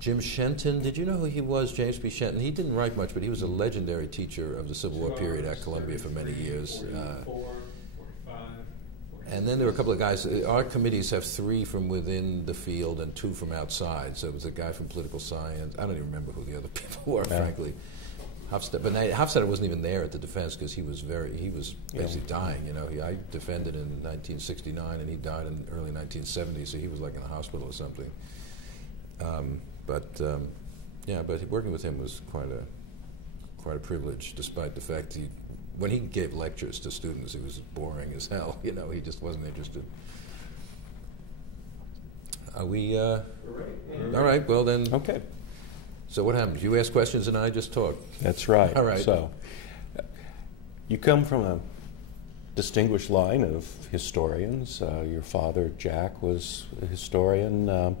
Jim Shenton, did you know who he was, James B. Shenton? He didn't write much, but he was a legendary teacher of the Civil War period at Columbia for many years. And then there were a couple of guys. Our committees have 3 from within the field and 2 from outside. So it was a guy from political science. I don't even remember who the other people were, frankly. Hofstadter, but Hofstadter wasn't even there at the defense because he was basically dying. You know, I defended in 1969 and he died in early 1970, so he was like in a hospital or something. Yeah, but working with him was quite a privilege, despite the fact when he gave lectures to students, it was boring as hell. You know, he just wasn't interested. Are we? All right. Well then. Okay. So what happens? You ask questions and I just talk. That's right. All right. So you come from a distinguished line of historians. Your father, Jack, was a historian.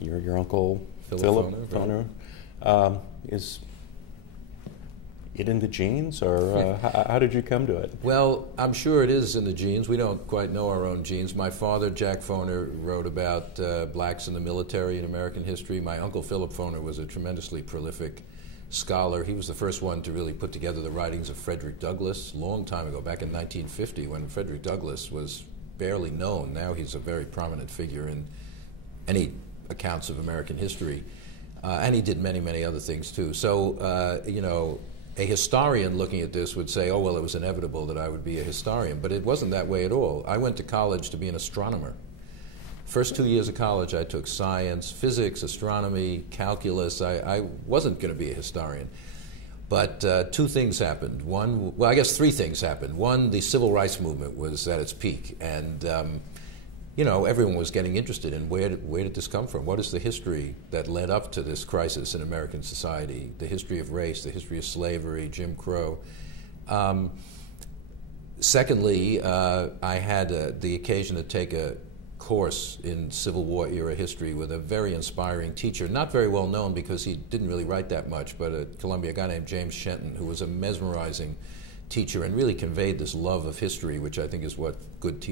Your uncle, Philip Foner. Right. Is it in the genes, or how did you come to it? Well, I'm sure it is in the genes. We don't quite know our own genes. My father, Jack Foner, wrote about blacks in the military in American history. My uncle, Philip Foner, was a tremendously prolific scholar. He was the first one to really put together the writings of Frederick Douglass a long time ago, back in 1950, when Frederick Douglass was barely known. Now he's a very prominent figure in any accounts of American history. And he did many, many other things, too. So, you know, a historian looking at this would say, oh, well, it was inevitable that I would be a historian. But it wasn't that way at all. I went to college to be an astronomer. First 2 years of college, I took science, physics, astronomy, calculus. I wasn't going to be a historian. But 2 things happened. One, well, I guess 3 things happened. One, the civil rights movement was at its peak. And you know, everyone was getting interested in where did this come from? What is the history that led up to this crisis in American society? The history of race, the history of slavery, Jim Crow. Secondly, I had the occasion to take a course in Civil War era history with a very inspiring teacher, not very well known because he didn't really write that much, but at Columbia, a guy named James Shenton, who was a mesmerizing teacher and really conveyed this love of history, which I think is what good teachers